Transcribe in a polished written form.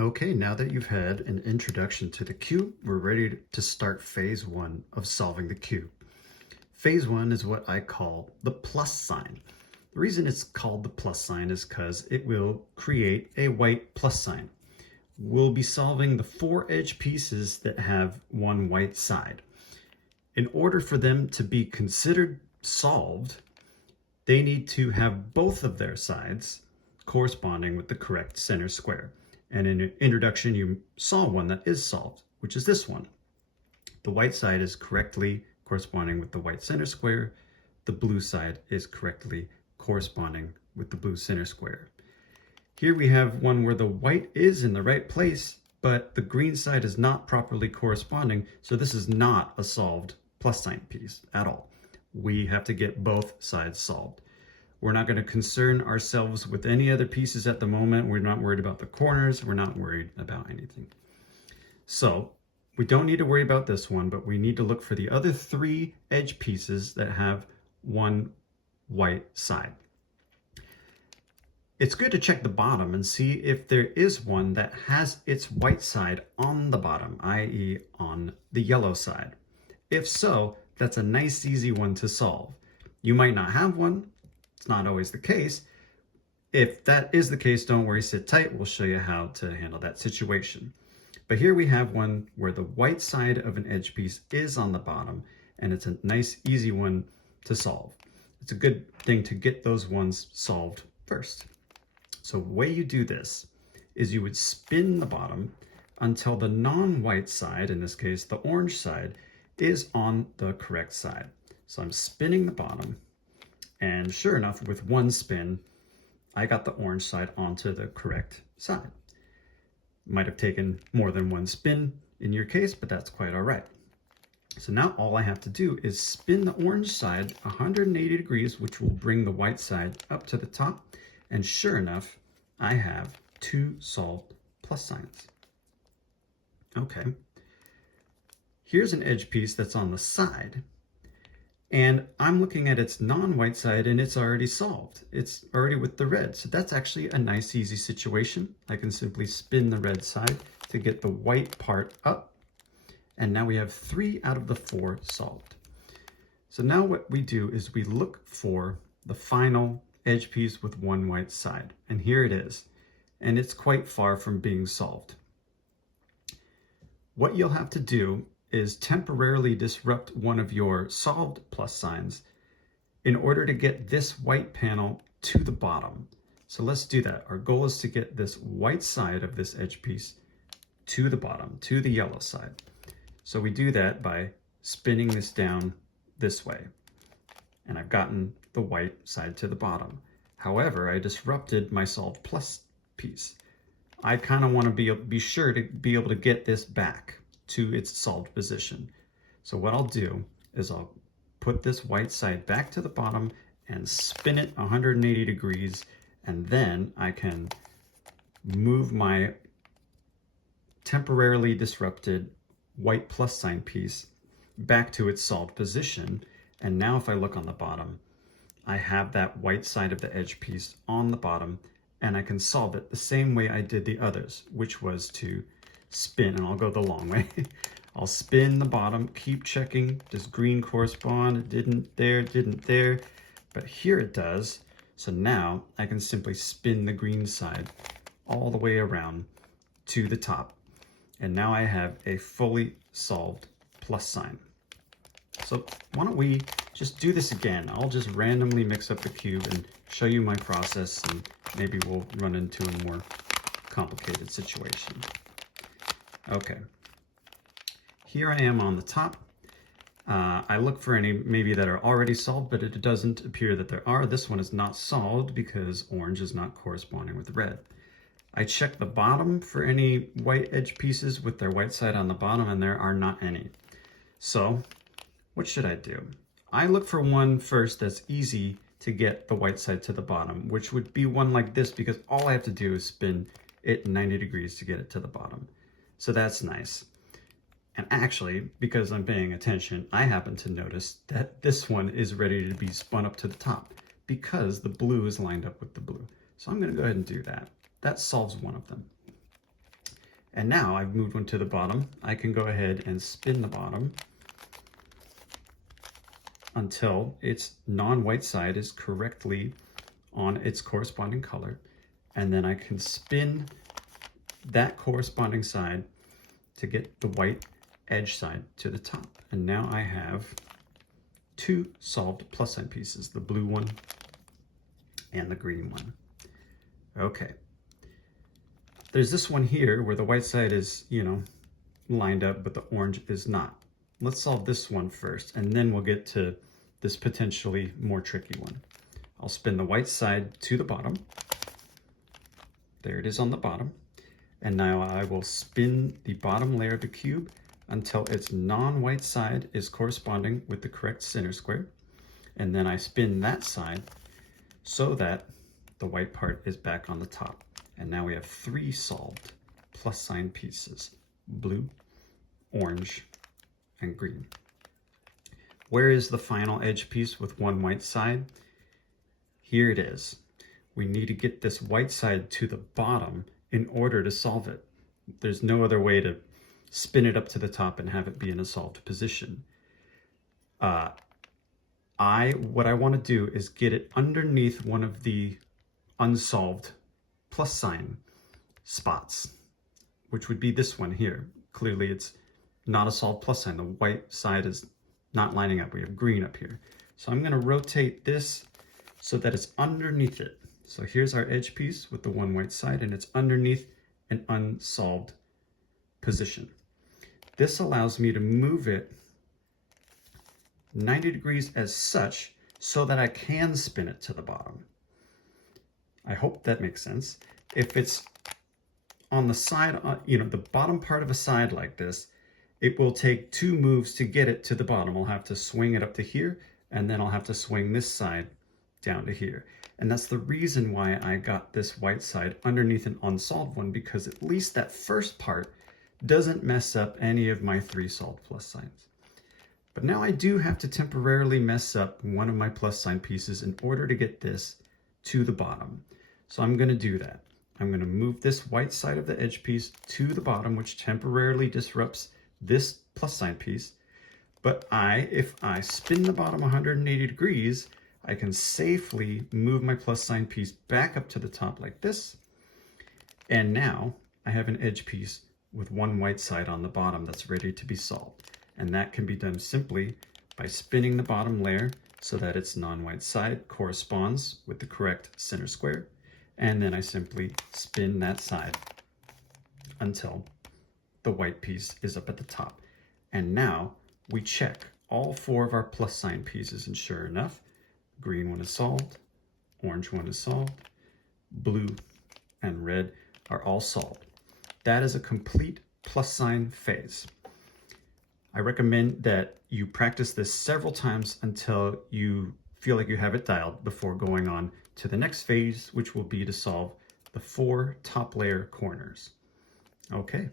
Okay, now that you've had an introduction to the cube, we're ready to start phase one of solving the cube. Phase one is what I call the plus sign. The reason it's called the plus sign is because it will create a white plus sign. We'll be solving the four edge pieces that have one white side. In order for them to be considered solved, they need to have both of their sides corresponding with the correct center square. And in your introduction, you saw one that is solved, which is this one. The white side is correctly corresponding with the white center square. The blue side is correctly corresponding with the blue center square. Here we have one where the white is in the right place, but the green side is not properly corresponding. So this is not a solved plus sign piece at all. We have to get both sides solved. We're not going to concern ourselves with any other pieces at the moment. We're not worried about the corners. We're not worried about anything. So we don't need to worry about this one, but we need to look for the other three edge pieces that have one white side. It's good to check the bottom and see if there is one that has its white side on the bottom, i.e. on the yellow side. If so, that's a nice, easy one to solve. You might not have one. It's not always the case. If that is the case, don't worry, sit tight. We'll show you how to handle that situation. But here we have one where the white side of an edge piece is on the bottom, and it's a nice, easy one to solve. It's a good thing to get those ones solved first. So the way you do this is you would spin the bottom until the non-white side, in this case, the orange side, is on the correct side. So I'm spinning the bottom, and sure enough, with one spin, I got the orange side onto the correct side. Might have taken more than one spin in your case, but that's quite all right. So now all I have to do is spin the orange side 180 degrees, which will bring the white side up to the top. And sure enough, I have two solved plus signs. Okay. Here's an edge piece that's on the side, and I'm looking at its non-white side and it's already solved. It's already with the red. So that's actually a nice, easy situation. I can simply spin the red side to get the white part up. And now we have 3 out of the 4 solved. So now what we do is we look for the final edge piece with one white side. And here it is. And it's quite far from being solved. What you'll have to do is temporarily disrupt one of your solved plus signs in order to get this white panel to the bottom. So let's do that. Our goal is to get this white side of this edge piece to the bottom, to the yellow side. So we do that by spinning this down this way. And I've gotten the white side to the bottom. However, I disrupted my solved plus piece. I kind of want to be sure to be able to get this back to its solved position. So what I'll do is I'll put this white side back to the bottom and spin it 180 degrees, and then I can move my temporarily disrupted white plus sign piece back to its solved position. And now if I look on the bottom, I have that white side of the edge piece on the bottom, and I can solve it the same way I did the others, which was to spin, and I'll go the long way. I'll spin the bottom, keep checking, does green correspond? Didn't there, but here it does. So now I can simply spin the green side all the way around to the top. And now I have a fully solved plus sign. So why don't we just do this again? I'll just randomly mix up the cube and show you my process, and maybe we'll run into a more complicated situation. Okay, here I am on the top. I look for any maybe that are already solved, but it doesn't appear that there are. This one is not solved because orange is not corresponding with red. I check the bottom for any white edge pieces with their white side on the bottom, and there are not any. So what should I do? I look for one first that's easy to get the white side to the bottom, which would be one like this, because all I have to do is spin it 90 degrees to get it to the bottom. So that's nice. And actually, because I'm paying attention, I happen to notice that this one is ready to be spun up to the top because the blue is lined up with the blue. So I'm going to go ahead and do that. That solves one of them. And now I've moved one to the bottom. I can go ahead and spin the bottom until its non-white side is correctly on its corresponding color. And then I can spin that corresponding side to get the white edge side to the top. And now I have two solved plus sign pieces, the blue one and the green one. Okay. There's this one here where the white side is, lined up, but the orange is not. Let's solve this one first, and then we'll get to this potentially more tricky one. I'll spin the white side to the bottom. There it is on the bottom. And now I will spin the bottom layer of the cube until its non-white side is corresponding with the correct center square. And then I spin that side so that the white part is back on the top. And now we have three solved plus sign pieces: blue, orange, and green. Where is the final edge piece with one white side? Here it is. We need to get this white side to the bottom in order to solve it. There's no other way to spin it up to the top and have it be in a solved position. What I want to do is get it underneath one of the unsolved plus sign spots, which would be this one here. Clearly it's not a solved plus sign. The white side is not lining up. We have green up here. So I'm going to rotate this so that it's underneath it. So here's our edge piece with the one white side, and it's underneath an unsolved position. This allows me to move it 90 degrees as such so that I can spin it to the bottom. I hope that makes sense. If it's on the side, the bottom part of a side like this, it will take two moves to get it to the bottom. I'll have to swing it up to here, and then I'll have to swing this side down to here. And that's the reason why I got this white side underneath an unsolved one, because at least that first part doesn't mess up any of my three solved plus signs. But now I do have to temporarily mess up one of my plus sign pieces in order to get this to the bottom. So I'm going to do that. I'm going to move this white side of the edge piece to the bottom, which temporarily disrupts this plus sign piece. But if I spin the bottom 180 degrees, I can safely move my plus sign piece back up to the top like this. And now I have an edge piece with one white side on the bottom that's ready to be solved. And that can be done simply by spinning the bottom layer so that its non-white side corresponds with the correct center square. And then I simply spin that side until the white piece is up at the top. And now we check all four of our plus sign pieces, and sure enough, green one is solved, orange one is solved, blue and red are all solved. That is a complete plus sign phase. I recommend that you practice this several times until you feel like you have it dialed before going on to the next phase, which will be to solve the four top layer corners. Okay.